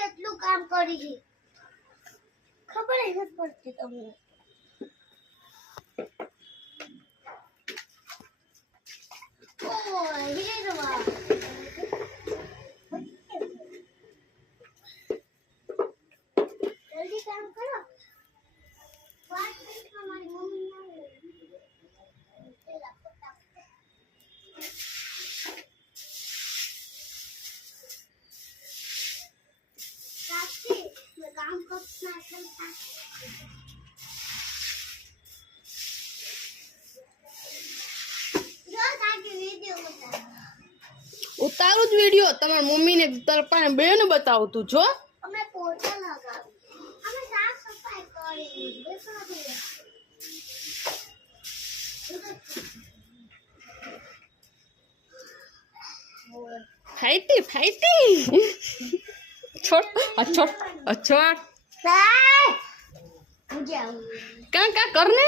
કેટલું કામ કરી ખબર જ પડતી તમને જલ્દી કામ કરો મારી મમ્મી काम करना उतारू ज वीडियो तमार मम्मी ने तरपा ने बेन बताओ तू जो અમે પોતા લગાવી અમે સાફ સફાઈ કરી બેસવા દે फाइटी फाइटी छोड़ छोड़ छोड़ मुझे क्या क्या करने